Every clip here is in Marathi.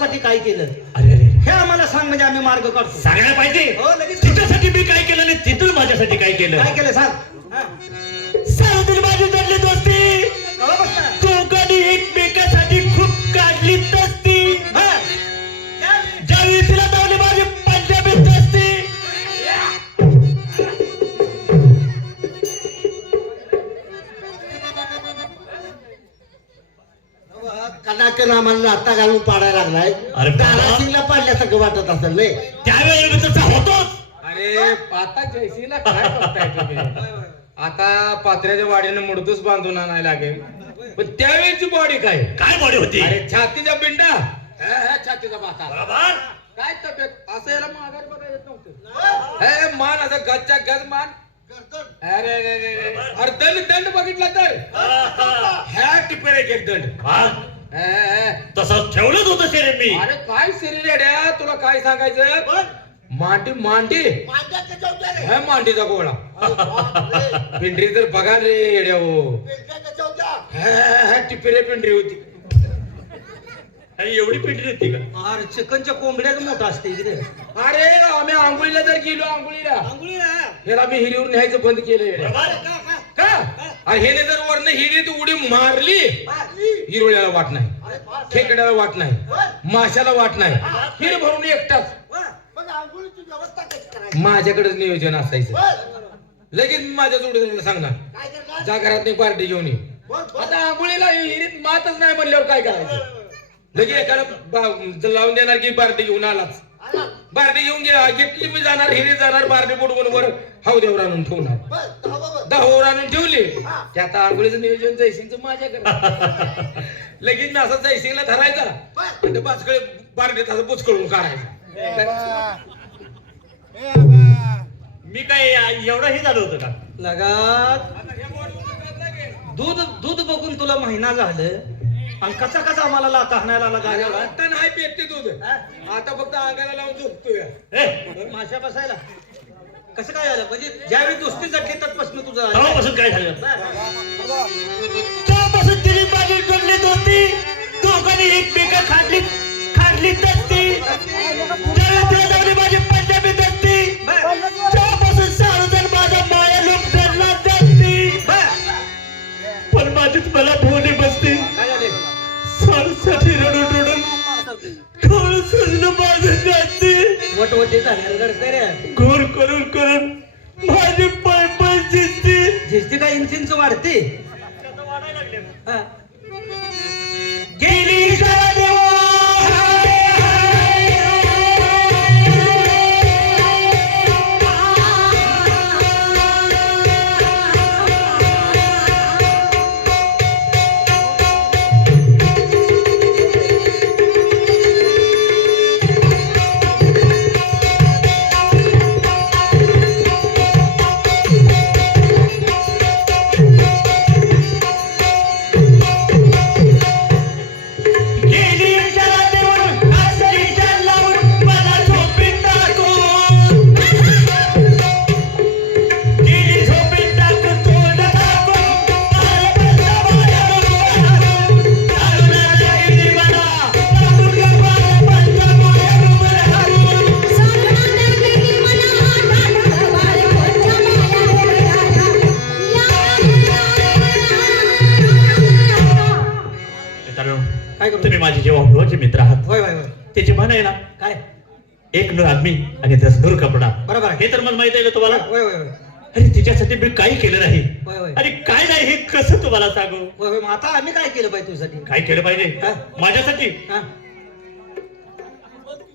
तुझ्यासाठी काय केलं अरे अरे हे आम्हाला सांग, म्हणजे आम्ही मार्ग काढतो. सांगायला पाहिजे. हो लगेच. तिच्यासाठी मी काय केलं आणि तिथून माझ्यासाठी काय केलं. काय केलं सांग. हा. सावधील माझी जडली दोस्ती कवा बसणार? दोघांनी एकमेकासाठी खूप काढली तस्ती. हा. ज्यावेळी तिला दावली माझी पंजाबी दोस्ती. कनाकन आम्हाला आता घालून पाडायला लागलाय. अरे बाबा. दारासिंगला पाडल्यासारखं वाटत असेल नाही. त्यावेळी मी तसा होतोच. अरे आता जयसिंगला काय बघताय तुम्ही? आता पात्र्याच्या वाडीनं मुडतूस बांधून आणायला लागेल. पण त्यावेळेची बॉडी काय? काय बॉडी होती. अरे छातीचा पिंडा, छातीचा बाता. बरोबर. काय तब्येत असं याला माघार बघा येत नव्हतं. हे मान असं गजच्या गज मान. अरे रे रे रे. अरे दंड दंड बघितला तर ह्या टिपेर एक दंड. तसं ठेवलंच होतं शरीर मी. अरे काय शरीर येड्या, तुला काय सांगायचं? मांडी मांडी हे मांडीचा गोळा. पिंढरी तर बघा रे येड्या हो. टिपेरे पिंढरी होती. अरे एवढी पिंडी होती का. अरे चिकनच्या कोंबड्याच मोठा असते इकडे. अरे आम्ही आंघोळीला जर गेलो आंघोळीला आंघोळीला ह्याला मी हिरीवर न्यायचं बंद केलं येड्या. बरोबर. का अरे हेने जर वरनं हिरीत उडी मारली हिरोळ्याला वाट नाही, खेकड्याला वाट नाही, माशाला वाट नाही. हिर भरून एकटाच. माझ्याकडेच नियोजन असायचं. लगेच माझ्या जोडीदाराला सांगणार जा घरात नाही पार्टी घेऊन ये. आता आंघोळीला हिरीत मातच नाही म्हणल्यावर काय करायचं? लगेच एखादा लावून देणार की पार्टी घेऊन आलाच. बार्डी घेऊन घेतली मी जाणार हिरी जाणार बार्डी बुडवून वर हौद्यावर आणून ठेवणार. दहावर आणून ठेवली की आता आंघोळीचं नियोजन जयसिंगचं माझ्याकडे. लगेच मी असं जयसिंगला धरायचा आणि बाजकडे बार्डीत असं पुचकळून काढायचा. मी काय एवढंही झालं होतं का. लगात दूध दूध बघून तुला महिना झालं आणि कसा कसा आम्हाला लाथा हाणायला लागा. आता नाही पेटते दूध, आता फक्त अंगाला लावून झोपतोय. माशा बसायला कसं काय झालं? म्हणजे ज्यावेळी दोस्ती जडली तत्पासून तुझं तेव्हापासून काय झालं. तेव्हापासून तिने माझी जोडली दोस्ती दोघांनी एकमेका खाडली खाडली तस्ती. ज्यावेळी तिला दावली माझी पंजाबी दोस्ती तेव्हापासून सावधील माझा माया लोक धरला जास्ती. पण माझीच मला भोवली बसते. काय झाले? साडूसाठी रडून रडून खवळ सुजलं माझं जास्ती. वटवटी झाले लढते रे. घोर करून करून माझी पाय पाय झिजती. झिजती काय इंच वाढते. हा. गेली शाळा देवा. तुम्ही माझे जेव्हा भावाचे मित्र आहात. होय होय होय. त्याची म्हण आहे ना काय एक नूर आदमी आणि 10 नूर कपडा. बरोबर आहे. हे तर मला माहित आहे का तुम्हाला. होय होय होय. अरे तिच्यासाठी मी काही केलं नाही होय होय. आणि काय नाही हे कसं तुम्हाला सांगू. होय होय. मग आता आम्ही काय केलं पाहिजे तुझ्यासाठी? काय केलं पाहिजे हा? माझ्यासाठी. हा?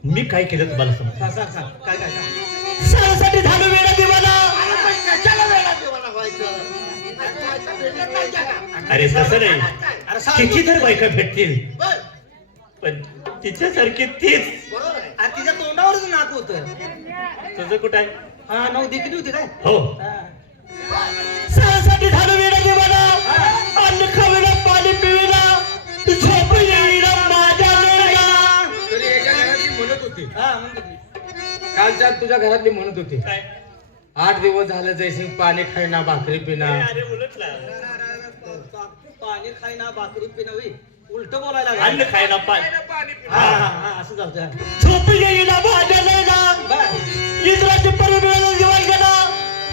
मी काय केलं तुम्हाला सांग. सांग सांग सांग. काय काय सांग. सारासाठी झालो वेळा देवाला. अरे तसं नाही. अरे सांग. किती तर बायका भेटतील पण तिच्यासारखी तीच. आणि तिच्या तोंडावरच नाक होत. तुझं कुठं आहे. हा नऊ देखील होती काय. हो हा. सारासाठी झालो वेळा देवाला. अन्न खावेला पाणी पिवेला झोप येईला माझ्या लेला. तरी एका घरातली म्हणत होती हा म्हणते ती. कालच्या तुझ्या घरातली म्हणत होती काय 8 दिवस झालं जयसिंग पाणी खायना भाकरी पिना. अरे उलटला. पाणी खायना भाकरी पिणं होई. उलट बोलायला लागला. अन्न खायला पाणी हा हा हा असं झालं. झोप येईना माझ्या लैला बर इस्राचे परिमेळ दिवा गेला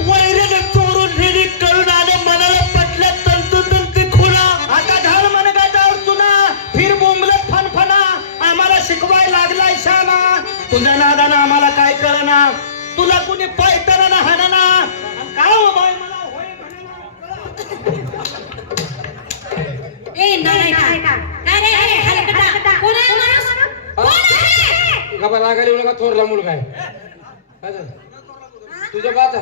वैरेने चोरून नेली करून आलं मनाला पटलं तंतुतंती खुला आता घाल मन गाठावर चुना फिर बोंबलत फनफना आम्हाला शिकवाय लागलाय शाना तुझ्या नादानं आम्हाला काय कळना तुला कुणी पायताना ना हाणना काय हो बाय मला होय म्हणना. ए नाही काय रे हलकटा कोण आहे माणूस कोण आहे गबा लागायला एवढा का थोरला मुलगा आहे काय झालं तुझ्या बाचा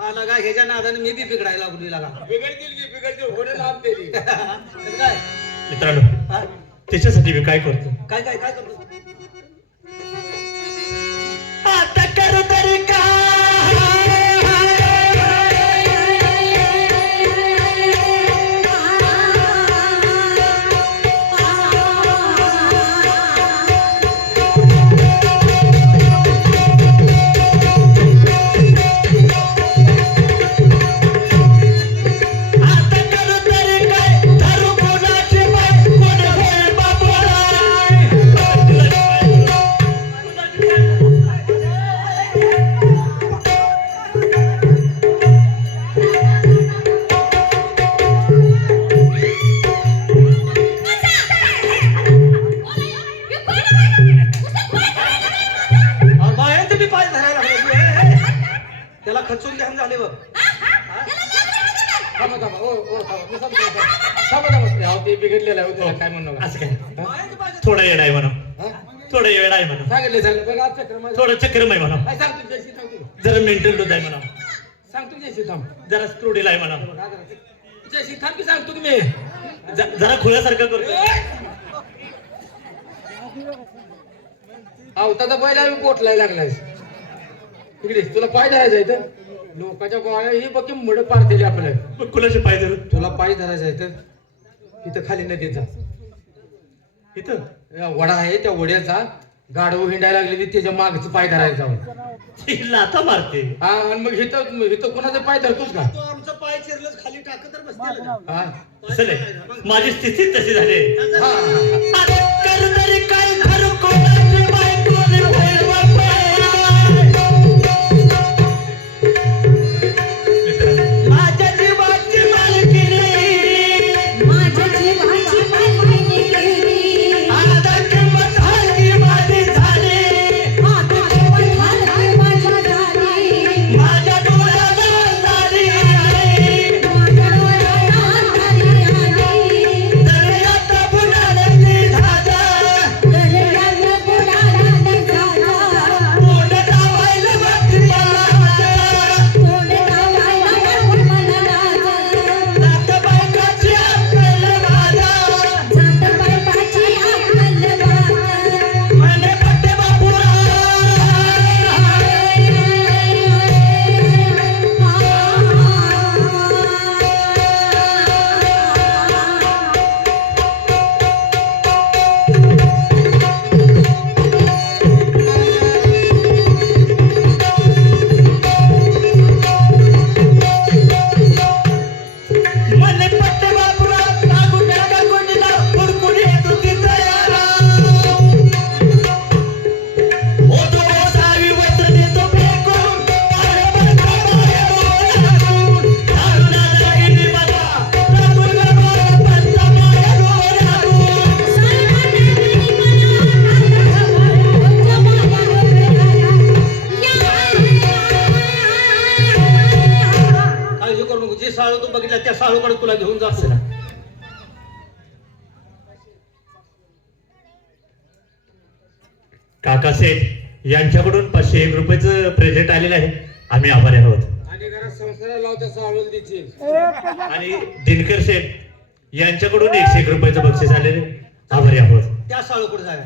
आला का ह्याच्या नादानं मी बी बिघडायला लागली लागा. बिघडतील होणे लाभ दिली काय मित्रांनो हा? त्याच्यासाठी मी काय करतो काय काय काय करतो आता करू तरी बाहेर मी पाय धरायला लागलो. हे, हे. त्याला खचून ध्यान झाले बघ. थांबा थांबा ओ ओ थांबा मी सांगतो थांबा थांबा अहो ते बिघडलेलं आहे हो, त्याला काय म्हणू नका असं काय बाहेरचं पाय थोडं येड आहे म्हणा हा? थोडं येड आहे म्हणा सांगितलं सांगितलं बघा आज चक्र माझं थोडं चक्रम आहे म्हणा काय सांगतो जयशी सांगतो जरा मेंटल लूज आहे म्हणा सांगतो जयशी थांब जरा स्क्रूडील आहे म्हणा जयशी थांब की सांगतो की मी जरा खुल्यासारखं करतो आवताचा पहिला पोटलाय लागलाय इकडे तुला पाय धरायचा इथं लोकांच्या गोळ्या ही बघ मड पाडतेली आपल्याला मग कुणाचे पाय धरू तुला पाय धरायचा इथं इथं खाली नदीत जा इथं या वडा आहे त्या वड्याचा गाडव हिंडायला लागलेली त्याच्या मागचं पाय धरायचा जाऊन ती लाथा मारते हा आणि मग इथं इथं कोणाचा पाय धरतोस का तो आमचं पाय चिरलंच खाली टाकत तर बसतील ना. हा असं नाही माझी स्थिती तशी झाली हा, हा. आता कर तरी काय धरू कोणाचे पाय कोणी होईल माझ्या जीवाची मालकीणी माझ्या जीवाची मालकीणी आता किंमत हल्ली माझी झाली आता केवळ हलकी माझ्या झाली माझ्या डोळ्याला अंधारी आली माझ्या डोळ्याला अंधारी आली दर्यात बुडाली धागा दर्यात बुडाला निघाला तोंड लावायला वाटली तोंड लावायला वाटली मला लाज नात बायकाची अक्कल माझा जात बायकाची अक्कल बाज म्हणे पट्टे बापुरा म्हणे पट्टे बापुरा लागू टाका कोणीला हुडकून येतो ती तयारा ओ तो सावी वस्त्र देतो फेकून अरे बरका माया लागून धावला जाईनी मला लागून गमाला पंचा माया लागून काळजी करू नको जे साळू तू बघितला त्या साळूकडे तुला घेऊन जातो. काकासाहेब यांच्याकडून 501 रुपयाचं प्रेझेंट आलेलं आहे आम्ही आभारी आहोत आणि घरात संसाराला लावत्या साळून द्यायची आणि दिनकर शेठ यांच्याकडून 101 रुपयाचं बक्षीस आलेले आभारी आहोत त्या साळूकडे जाऊया.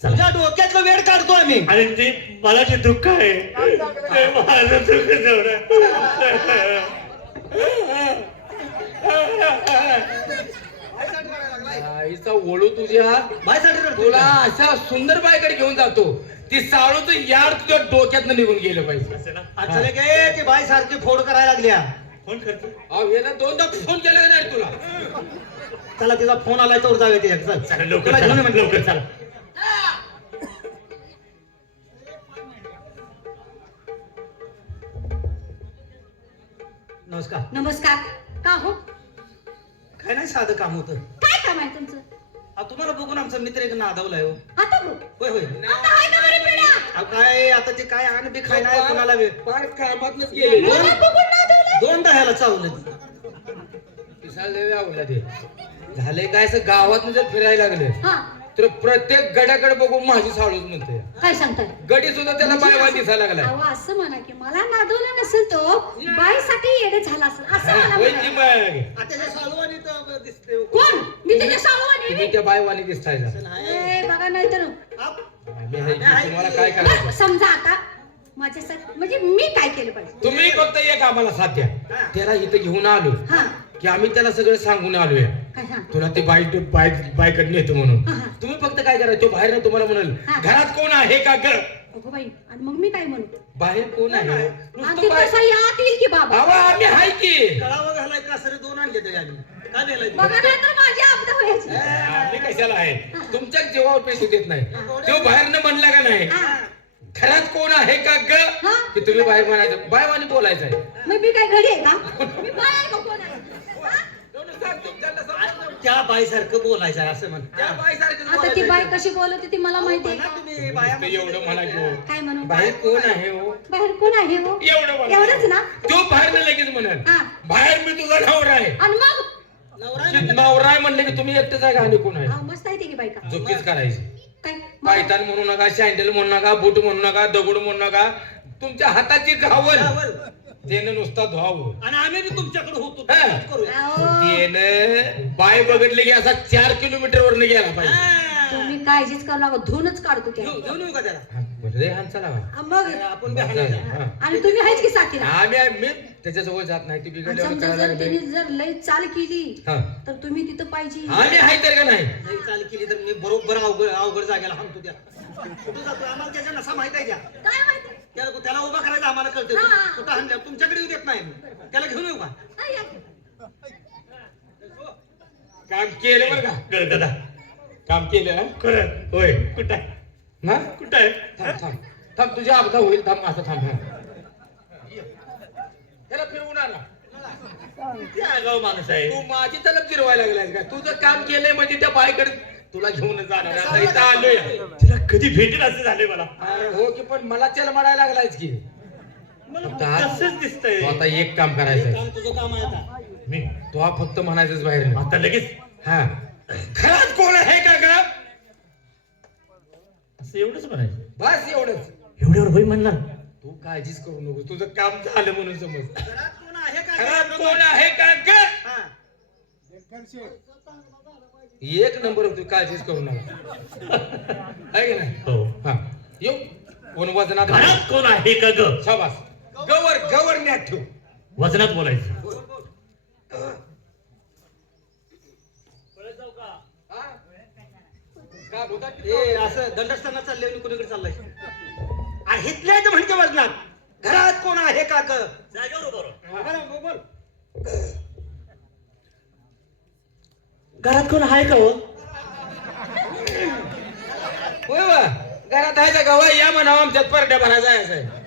चला. तुझ्या डोक्यातलं वेळ काढतो आम्ही. आणि ते मला जे दुःख आहे ते माझं दुःख जेवढं आईचा ओळू तुझ्या बायसाठी रडतोय तुला का? अशा सुंदर बायकडे घेऊन जातो ती साळूचं याड तुझ्या डोक्यातनं निघून गेलं पाहिजे असं ना आज चले गे ती बाई सारखी फोड करायला लागल्या फोन करतो. अहो याला दोनदा फोन केला का नाही तुला? चला तिचा फोन आलाय तर जाऊया तिच्या चल चला लवकर तुला घेऊन ये चला, म्हणते. लवकर चला. नमस्कार. नमस्कार. का हो? काय नाही साधं काम होतं. काय काम आहे तुमचं? तुम्हाला बघून आमचा मित्र एक नादावलाय हो. आता बघ. होय होय. आता आहे का बरं पिढ्या? काय आता ते काय आण बी खाय नाही कुणाला वेळ. फार कामातच गेले मला बघून ना ठेवलंय. दोनदा ह्याला चावलं. पिसाळ देवी आवडला ते. झाले काय असं गावात जर फिरायला लागले हा, तर प्रत्येक गड्याकडे बघून माझी साळूच म्हणते. काय सांगताय? गडी सुद्धा त्याला बायवा दिसायला लागलाय. अहो, असं म्हणा की मला नादवलं नसेल तो बाईसाठी येडे झाला असेल असं मला होय म्हणा. की मग त्याच्या सालवानी तर दिसते. कोण? मी त्याच्या साववानी तुम्ही त्या बायवानी दिसतायचा. ए, बघा नाही तर आम्ही आहे की तुम्हाला काय करायचं? समजा आता माझ्यासाठी म्हणजे मी काय केलं पाहिजे? तुम्ही फक्त एक आम्हाला साथ द्या. त्याला इथं घेऊन आलो हा, की आम्ही त्याला सगळं सांगून आलोय काय हा? तुला ते बायकडे नेतो म्हणून. हा, हा. तुम्ही फक्त काय करा, तो बाहेर तुम्हाला म्हणाल हा. घरात कोण आहे का ग? अगो बाई, आणि मग मी काय म्हणू? बाहेर कोण आहे? आणि नुसतं ते बाहेर- कसं यात येईल की बाबा? बाबा आम्ही आहे की. कळावं घालाय का सर दोन आणले ते आम्ही. काय दिलंय? बघा नाही तर माझी आपदा व्हायची. आम्ही कशाला आहे? तुमच्या जीवावर पैसे देत नाही. तो बाहेरनं म्हणला का नाही हा, घरात कोण आहे का ग? हा. की तुम्ही बाहेर म्हणायचं बायवानी बोलायचं आहे. मग मी काय घडी आहे का? मी बाय आहे का कोण आहे? हा? त्या बाईसारखं बोलायचं आहे असं म्हण. त्या बाईसारखंच आता ती बोलायचं बाई आहे. कशी बोलत होती मला माहिती आहे म्हणा का? तुम्ही बाया नुसतं एवढं म्हणायचं काय म्हणू? बाहेर कोण आहे हो? बाहेर कोण आहे हो? एवढं म्हणायचं. एवढंच ना? तो बाहेर लगेच म्हणाल हा. बाहेर मी तुझा नवरा आहे. आणि मग नवरा आहे म्हणलं की तुम्ही एकटेच आहे का आणि कोण आहे? अहो, मस्त आहे ती की बाई का? झोपीच करायची. काय? पायतान म्हणू नका, सँडल म्हणू नका, बूट म्हणू नका, दगड म्हणू नका. तुमच्या हाताची घावल त्यानं नुसता धुवावं. आणि आम्ही बी तुमच्याकडे होतो हा. करूया. अहो, त्यानं बाय बघितले की असा 4 किलोमीटर वर गेला पाहिजे. हा. तुम्ही काळजीच करू नका, धुवूनच काढतो त्या. घेऊन येऊ का त्याला? हा, बरं रे, हाण चला बा. मग आपण बी हाणायचं. हा. आणि तुम्ही आहेच की साथीला. मी त्याच्याजवळ जात नाही ती आणि बिघडल्यावर समजा करायला जर लागले. त्यांनी जर लई चाल केली हा. तर तुम्ही तिथं पाहिजे. आम्ही आहे तर का नाही? नाही चाल केली तर मी बरोबर अवघड जागेला हाणतो त्या. कुठं जातो आम्हाला त्याच्या नसा माहित आहे त्या. काय माहिती? त्याला उभा करायचं आम्हाला कळतं. हा. कुठं हाणल्या तुमच्याकडे येऊ देत नाही मी. त्याला घेऊन येऊ का? हा, या. काम केलं बरं का? कर दादा. काम केलं ना? खरं. होय. कुठं आहे? ना? कुठं आहे? थांब थांब थांब, तुझ्या अपघात होईल. थांब असं थांब. हा. त्याला फिरवून आला. ते आगाऊ माणूस आहे. तू माझी त्याला फिरवायला लागलाय का? तुझं काम केलंय म्हणजे त्या बाईकडे तुला घेऊन जाणार आहे. आता इथं आलोय. तिला कधी भेटेल असं झालंय मला. अरे हो की, पण मला त्याला म्हणायला लागलायच की. मला फक्त आज- तसंच दिसतंय. तू आता एक काम करायचं. काम तुझं काम आहे आता. मी तू हा फक्त म्हणायचंच बाहेर. आता लगेच हा. घरात कोण आहे का ग? असं एवढंच म्हणायचं. बस एवढंच. एवढ्यावर होई म्हणणार. तू काळजीच करू नको, तुझं काम झालं म्हणून समज. घरात कोण आहे का? घरात कोण आहे का ग? हा. एक नंबर, तू काळजीच करू नका. आहे की नाही? हो. हा. येऊ कोण वजनात? घरात कोण आहे का ग? शाबास. गवर न्यात ठेव. वजनात बोलायचं. हा? का भुतात की ए असं दंडस्थानात चालले आणि कुणीकडे चाललाय? आणि हिथल्या इथं म्हणते वजनात. घरात कोण आहे का ग? जागेवर उभं राहा. बोल. घरात कोण आहे का हो? होय वा. घरात आहे का वा? या म्हणावं आमच्यात परड्या भरा जायचं आहे.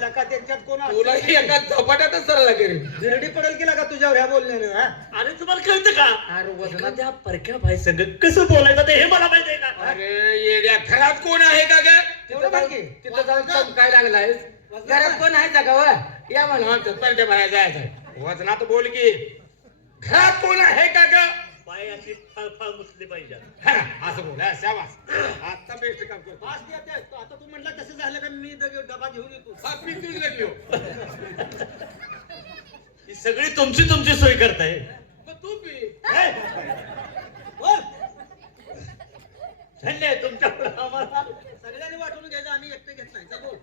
लका त्यांच्यात कोण तुला एका झपाट्यातच सरला करेल. दिरडी पडेल की लका तुझ्यावर ह्या बोलण्यानं, हा? अरे तुम्हाला कळतं का? अरे वजनात. एखाद्या परक्या भाई संग कसं बोलायचं ते हे मला माहिती आहे का? अरे येड्या, घरात कोण आहे का ग? तेवढं बाकी. तिथं जाऊन चमकाय लागलाय. घरात कोण आहे का वा? या म्हणावं आमच्यात परड्या भरा जायचं आहे. वजनात बोल की. घरात कोण आहे का ग? पाय अशी फाळ मुसली पाहिजे. हा, असं बोल. हा, शाबास. आता बेस्ट काम करतो. पाच द्या त्या. आता तू म्हणला तसं झालं का मी डबा घेऊन येतो. हा, पिंटूच लागलो. ही सगळी तुमची सोय करताय. मग तू पी. हे? बोल. धन्य आहे तुमच्याकडे आम्हाला. सगळ्यांनी वाटून घ्यायचं, आम्ही एकटे घेत नाही. चल बोल.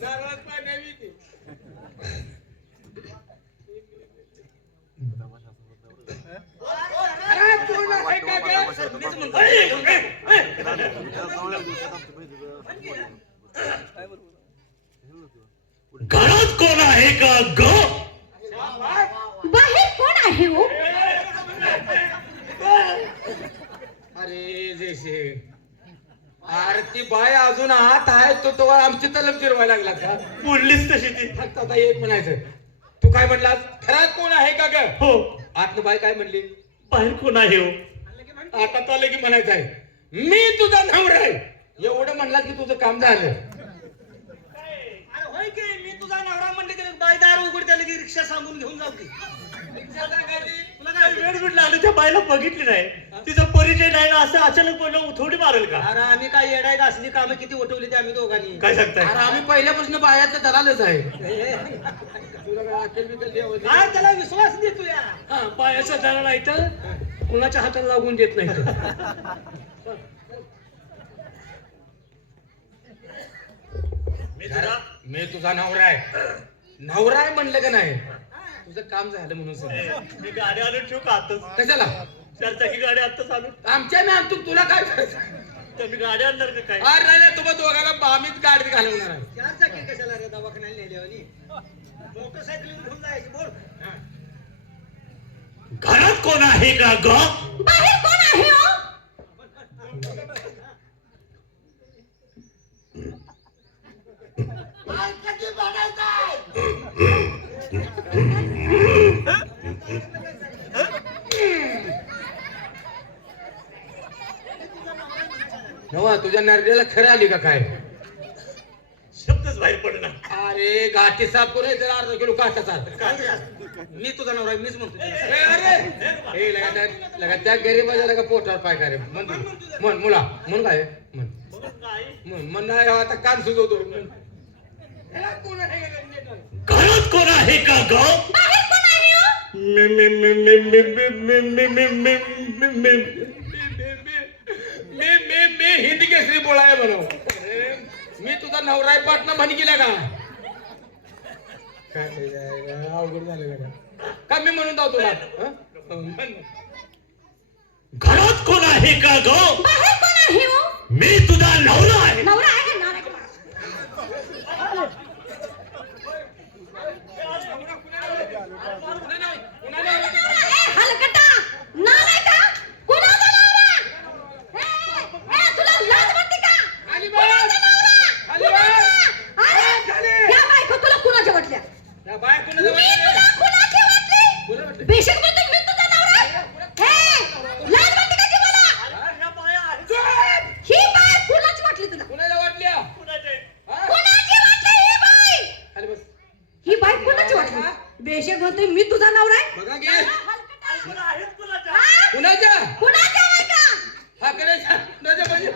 नारळात पाणी हवी की. घरात कोण आहे का ग? तुम्हीच म्हणता. ए, ए, ए. घरात कोण आहे का ग? शाबास. कोण आहे हो? अरे जैसे अरे ती बाय अजून आत आहे तो आमची तलम जिरवायला लागला का? बोललीच तशी ती. फक्त आता एक म्हणायचं, तू काय म्हणलास? खरात कोण आहे का ग? हो, आतनं बाय काय म्हणली? बाहेर कोण आहे हो? आता तो की म्हणायचं आहे, मी तुझा नवरा आहे. एवढं म्हणला की तुझं काम झालं. अरे होय की मी तुझा नवरा म्हणले की बाई दार उघडते की रिक्षा सांगून घेऊन जाऊ की. तुला काय वेळ कुठं लागली त्या बाईला बघितली नाही, तिचा परिचय नाही ना, असं अचानक बोललं थोडी मारेल का? अरे आम्ही काय येडाय का असली कामं किती उठवली ते आम्ही दोघांनी. काय सांगताय? अरे आम्ही पहिल्यापासून बायाचं दलालच आहे. तुला काय अक्कल बिकल द्यावं? काय त्याला विश्वास देतो या. हा, पायाचा दारा नाही तर कुणाच्या हाताला लागून देत नाही तर. मी तुझा नवरा आहे. नवरा आहे म्हणलं का नाही? तुझं काम झालं म्हणून समज. मी गाडी आणून ठेवू का आताच? कशाला? चारचाकी गाडी आताच आणून. आमच्या मी आणतो, तुला काय करायचं? तर मी गाडी आणणार का काय? अरे नाही, तुम्हा दोघांना आम्हीच गाडीत घालवणार आहे. चार चाकी कशाला रे दवाखान्याला नेल्यावानी? मोटरसायकल घेऊन जायची बोल. घरात कोण आहे का ग? बाहेर कोण आहे हो? नवा तुझ्या नरड्याला खरं आली का काय? शब्दच बाहेर पडला. अरे गाठी साफ करून त्याला अर्धा किलो काटाचा. मी तुझा नवरा आहे, मीच म्हणतो तुला. अरे लगा त्या गरीबाच्या लगा पोटावर पाय का रे? म्हण मुला म्हण काय म्हण म्हण नाही आता कान सुजवतो. घरात कोण आहे का ग? बाहेर कोण आहे हो? मी मी मी मी मी मी मी मी मी मी मी मी मी हिंदी केसरी बोलाय म्हणून. मी तुझा नवरा आहे पाटणा म्हणी गेला का? काय अवघड झालं का मी म्हणून जाऊ तुला? घरात कोण आहे का ग? बाहेर कोण आहे हो? मी तुझा नवरा आहे. नवरा आहे का? नवरा आहे का? हलकटा नालाय का? कुणाचा नवरा? तुला लाज वाटते का? कुणाचा नवरा? कुणाचा? अरे, या बायको तुला कुणाच्या वाटल्या? बाय मी तुला कुणाची वाटली? बेशक बोलतो मी तुझा नवरा आहे. लाज वाटते का जीवाला? ही बाय कुणाची वाटली तुला? कुणाला वाटल्या? कुणाची वाटली ही बाई? खाली बस. ही बाई कुणाची वाटली? बेशक बोलतोय मी तुझा नवरा आहे. बघा की हा? कुणाच्या कुणाच्या नाही का? हा करायचा कुणाच्या म्हणजे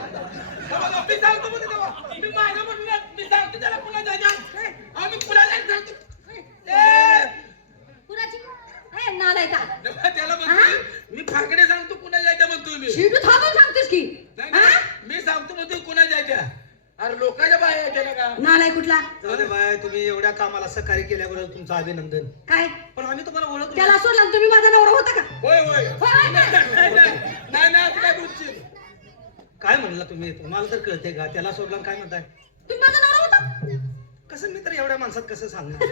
मी सांगतो म्हणजे तेव्हा. मी माझ्या म्हणून मी सांगतो त्याला कुणाच्या आम्ही कुणाला सांगतो कुणाची? नालाय का? त्याला म्हणतो मी फाकडे सांगतो कुणा जायच्या म्हणतो मी. शिडू थांबून सांगतोस की? नाही, हा? नाही, मी सांगतो म्हणतो कुणा जायच्या. अरे लोकांच्या बाहेर यायच्या ना का? नालाय कुठला? जाऊ दे बाय, तुम्ही एवढ्या कामाला सहकार्य केल्याबद्दल तुमचं अभिनंदन. काय? पण आम्ही तुम्हाला ओळखलं. त्याला सोडला आणि तुम्ही माझा नवरा होता का? होय होय होय, नाही नाही, नाही नाही असं काय बोलशील? काय म्हणला तुम्ही? तुम्हाला तर कळते का? त्याला सोडला आणि काय म्हणताय? तुम्ही माझा नवरा होता? कसं मी तर एवढ्या माणसात कसं सांगणार?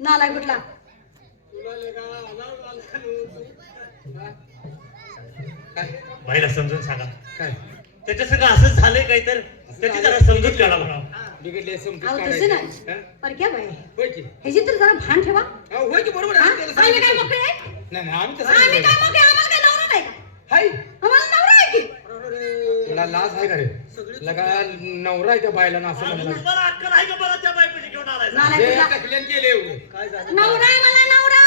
नालाय कुठला? तुला लेका आला आला काय बाईला समजून सांगा. काय त्याच्या सगळं असंच झालंय काय तर त्याची जरा समजूत काढा म्हणा. बिघडले समजून अहो तसं काढायचं. नाही. हा? पर क्या बाई? होय की ह्याची तर जरा भान ठेवा. अहो, होय की बरोबर हा? आहे. त्याला आम्ही काय सांगितलं. मोकळे आहे? नाही नाही आम्ही तसं आम्ही नाही काय बोलत. मोकळे? आम्हाला काय नवरा नाही का? हाय आम्हाला नवरा आहे की? तुला लाज आहे का रे? लगा नवरा आहे त्या बायला ना असं म्हणलं. तुम्हाला अक्कल आहे का बरं त्या बायकोची घेऊन आलाय? नालाय हे कुठला? टकल्यान केले एवढे. काय झालं? नवरा आहे मला नवरा.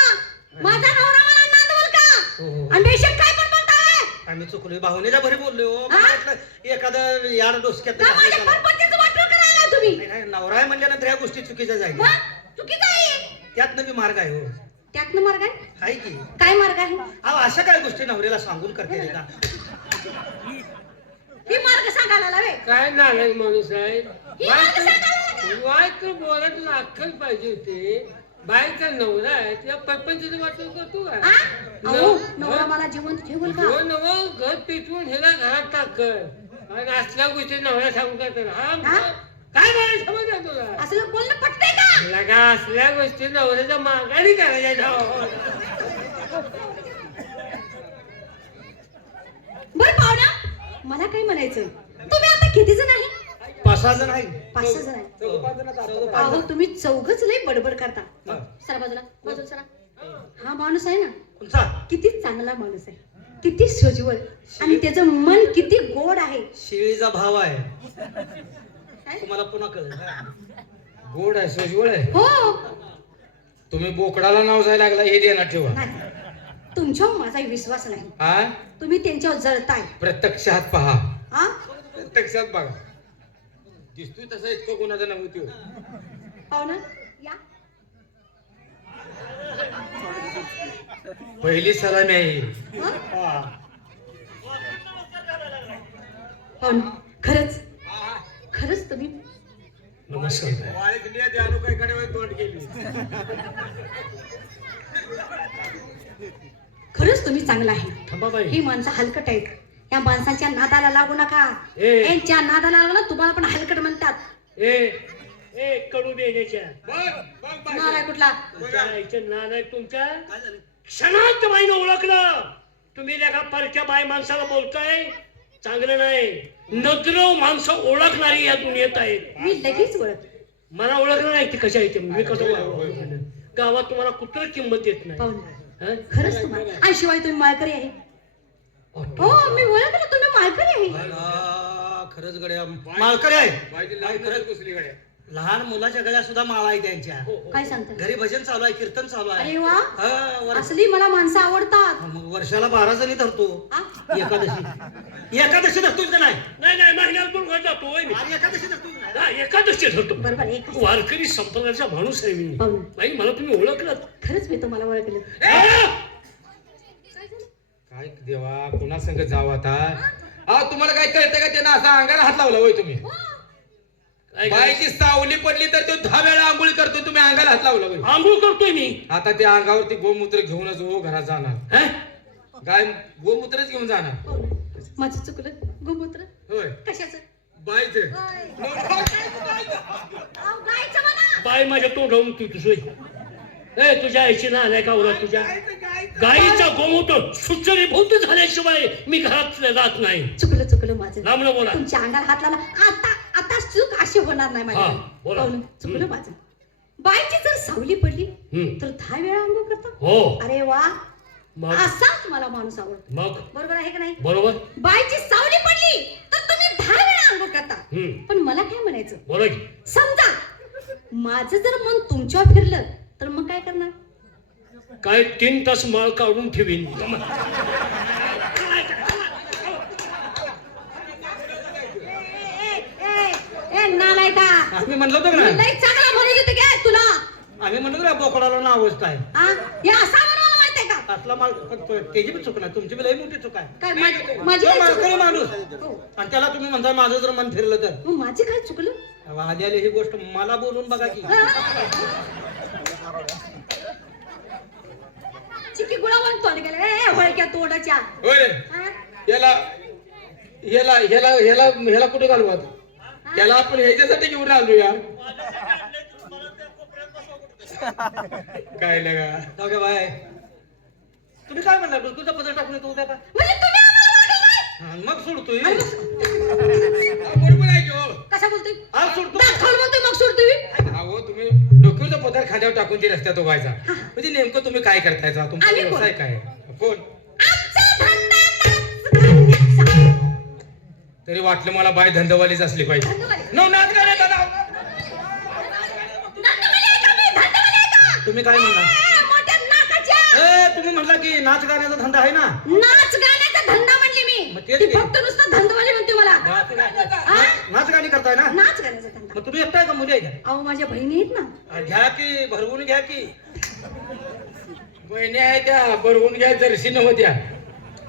माझा नवरा मला नांदवल का? हो. आणि बेशक काय पण बोलताय? आम्ही चुकलोय, भावनेच्या भरी बोललो. हा? मला वाटलं एखादं याड डोसक्यात का माझ्या परपंचाचं वाटोळ करायला तुम्ही? नाही, नाही, नवरा आहे म्हणल्यानंतर ह्या गोष्टी चुकीच्या जाईल. मग? चुकीचं आहे. त्यातनं बी मार्ग आहे हो. त्यातनं मार्ग आहे? आहे की? काय मार्ग आहे? अहो अशा काय गोष्टी नवऱ्याला सांगून करते का? ही मार्ग सांगायला लावे. काय नालायक माणूस आहे. ही मार्ग सांगायला लावे. वाईट बोलायला अक्कल पाहिजे होते. बाईचा नवरा आहे त्या परपंचाचं वाटून करतो का? हा? अहो, नवरा मला जिवंत ठेवल का? हो नवं घर पिटवून ह्याला घरात टाकल आणि असल्या गोष्टी नवरा सांगू का तर हा हा? काय मला समज आहे तुला? असं बोलणं पटतंय का? लगा असल्या गोष्टी नवऱ्याच्या माघारी करायच्या बरं पाहुणा, मला काय म्हणायचं, तुम्ही आता किती जण आहे? 5-6 जण आहे. 5-6 जण आहे. चौघं पाच जणात आपण. अहो तुम्ही चौघच लय बडबड करता. सरा बाजूला, बाजूला सरा. हा माणूस आहे ना, कोणचा? किती चांगला माणूस आहे, किती सोज्वळ, आणि त्याचं मन किती गोड आहे. शिळीचा भाव आहे. काय? तुम्हाला पुन्हा कळेल. गोड आहे, सोजवळ आहे. हो. तुम्ही बोकडाला नाव जायला लागला हे ध्यानात ठेवा. नाही, तुमच्यावर माझा विश्वास नाही. हा तुम्ही त्यांच्यावर जळताय. प्रत्यक्षात पहा. हा? प्रत्यक्षात बघा. दिसतोय तसा इतकं कोणाचा नव्हतो. पाहुणा या. पहिली सलामी आहे. हा? पाहुणा, खरंच खरंच तुम्ही नमस्कार. खरंच तुम्ही चांगला आहे. थांबा बाई. ही माणसं हलकट आहेत. या माणसांच्या नादाला लागू नका. ए. यांच्या नादाला लागलं ना, तुम्हाला पण हलकट म्हणतात. ए कडू बेण्याच्या नालाय कुठला? नालाय तुमच्या क्षणात बाईनं ओळखलं. तुम्ही लेखा परक्या बाई माणसाला बोलताय, चांगलं नाही. नजरो माणसं ओळखणारी या दुनियेत आहेत. मी लगेच ओळख. मला ओळखलं नाही ती कशा येते, मी कसं ओळखलं? गावात तुम्हाला कुत्र किंमत देत नाही. पाहुणा, हं? खरंच तुम्हाला, आणि शिवाय तुम्ही माळकरी आहे. हो, मी ओळखलं, तुम्ही माळकरी आहे. खरंच गड्या माळकरी आहे. खरंच घुसली गड्या. लहान मुलाच्या गळ्यात सुद्धा माळा आहे त्यांच्या. काय सांगता? घरी भजन चालू आहे, कीर्तन चालू आहे. अरे वा, हा, असली मला माणसं आवडतात. मग वर्षाला 12 जणी धरतो. हा? एकादशी धरतोच का नाही? नाही नाही, महिन्यात पण जातो होय मी. आणि एकादशी धरतो का नाही? हा, एकादशी धरतो. बरोबर आहे. काय वारकरी संप्रदायाचा माणूस आहे मी. पाहुणा, बाई मला तुम्ही ओळखलं. खरंच मी तुम्हाला ओळखलं. काय देवा, कोणा संग जाव आता? हा, तुम्हाला काय कळतं का? त्यांना असा अंगाला हात लावला होय तुम्ही? बाईची सावली पडली तर तो 10 वेळा आंघोळी करतो, तुम्ही अंगाला हात लावला होय. आंघोळ करतोय मी. आता त्या अंगावरती गोमूत्र घेऊनच हो घरात जाणार. हं? गाय गोमूत्रच घेऊन जाणार. पाहुणा, माझं चुकलं. गोमूत्र होय, कशाचं? बाईचे. अहो, गायचं म्हणा. बाई माझ्या तोंडावून तू तुझोय. ए तुझ्या आईची ना आलाय का ओला तुझ्या गाईचा गोमूत्र सुचरीभूत झाल्याशिवाय मी घरात जात नाही. चुकलं माझं. लांबणं बोला. तुमच्या अंगाला हात लावला. आता चूक अशी होणार नाही माझी. हा, बोला. पाहुणं, चुकलं माझं. बाईची जर सावली पडली हम्म. तर 10 वेळा अंघोळ करता. हो. अरे वा, मग असाच मला माणूस आवडतो. मग बरोबर आहे का नाही? बरोबर. बाईची सावली पडली तर तुम्ही 10 वेळा अंघोळ करता. हम्म. पण मला काय म्हणायचं, बोला की. समजा माझं जर मन तुमच्यावर फिरलं तर मग काय करणार? काय 3 तास माळ काढून ठेवीन. नालाय का? आम्ही म्हणलो होतो ना, लय चांगला म्हणत होते काय तुला? आम्ही म्हणलो ना बोकडाला नाव अवस्था आहे. हा? हे असा म्हणून माहितीये का? असला माल त्याची पण चूक नाही, तुमची बी लई मोठी चूक आहे. काय माझी तो काय माळकरी चुकलं? माणूस हो. आणि त्याला तुम्ही म्हणता माझं जर मन फिरलं तर मग माझी काय चुकलं? आधी आली ही गोष्ट मला बोलून बघा की. चिकी गुळावून तोंड गेले. ए वळक्या तोंडाच्या. होय, हा? याला याला याला याला ह्याला कुठे घालू आता? त्याला आपण ह्याच्यासाठी घेऊन आलो यार. काय लगा जाऊ दे बाय. तुम्ही काय म्हणला तुझा पदर टाकून येतो उद्या का? म्हणजे तुम्ही आम्हाला वाढवलंय? हा, मग सोडतोय. बरोबर आहे की हो? कसा बोलतोय? आज सोडतो. दाखवलं म्हणतोय मग सोडतोय. अहो तुम्ही डोक्याचा पदार खाद्यावर टाकून ती रस्त्यात उभायचा. म्हणजे नेमकं तुम्ही काय करतायचा? तुमचा आम्ही कोण? व्यवसाय काय? कोण? आमचा धंदा नाच गाण्याचा. तरी वाटलं मला बाय धंदवालीच असली पाहिजे. धंदावाली. नो नाच गाण्याचा नाव. धंदावाली आहे का मी? धंदावाली आहे का? तुम्ही काय म्हणला? ए, मोठ्या नाकाच्या. तुम्ही म्हणला की नाच गाण्याचा धंदा आहे ना. नाच गाण्याचा धंदा म्हणले मी. मग तेच ती की. फक्त नुसतं धंदावाली म्हणते मला. हा? नाच गाणी करताय ना. नाच गाण्याचा धंदा. मग तुम्ही एकटाय का मुली आहे का? अहो माझ्या बहिणी आहेत ना. घ्या की भरवून घ्या की. बहिणी आहे त्या बरवून घ्या जर्शी नव्हत्या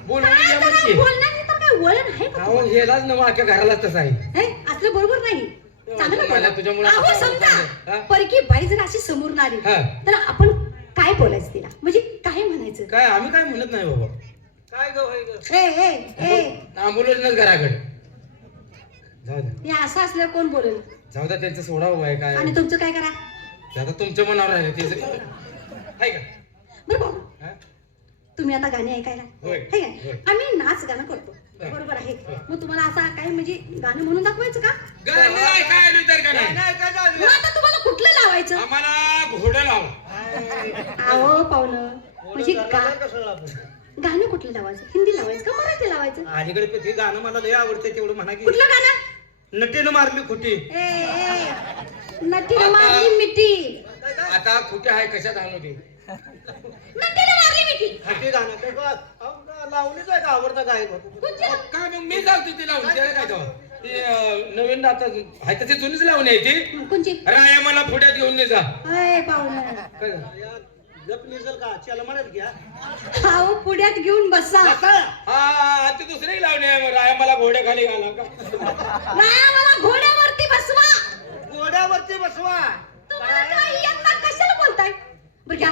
बोलवून काय घ्या त्याला म्हणजे. बोलण्याची तर काय वळण आहे का? अहो हेलाच नवा अख्या घरालाच तसं आहे. हे असलं बरोबर नाही. चांगलं मला बोला. तुझ्यामुळे अहो आता समजा हा? परकी बाई जर अशी समोर आली हा. तर आपण काय बोलायचं तिला, म्हणजे काय म्हणायचं? काय आम्ही काय म्हणत नाही बाबा. काय गं होय गं? ए ए ए आंबोलच घराकडे जाऊ द्या हे असं असल्यावर कोण बोलेल? जाऊ द्या त्यांचं सोडा आहे काय. आणि तुमचं काय करा? ते आता तुमच्या मनावर राहिले ते आहे का बरं भाऊ हा? तुम्ही आता गाणी ऐकायला होय. है होय. का आम्ही नाच गाणं करतो बरोबर आहे मग तुम्हाला असं काय म्हणजे गाणं म्हणून दाखवायचं का गाणं ऐकायला आलोय तर का नाही मग आता तुम्हाला कुठलं लावायचं आम्हाला घोडं लावा आहो पाहुणं म्हणजे गाणं कुठलं लावायचं हिंदी लावायचं का मराठी लावायचं अलीकडे ते गाणं मला लय आवडते तेवढं म्हणा की कुठलं गाणं नटीनं मारली खुटी नटीला मारली मिठी आता कुठे आहे कशात आणू ते नटीला मारली मिठी ते गाणं ते लावणीच आहे का आवडता गायक काय मग मी जाऊ ते लावून त्याला काय तेव्हा? ते नवीन आता आहे तर ते जुनीच लावून आहे ती कोणची राया मला पुढ्यात घेऊन नाही जा अय पाहुणं काय झालं? जप निजल का चला म्हणत घ्या आहो पुढ्यात घेऊन बसा हा ते दुसरी लावणे आहे राया मला घोड्याखाली घाला का नाही मला घोड्यावरती बसवा घोड्यावरती बसवा तुम्हाला काय यंदा कशाला बोलताय बरं घ्या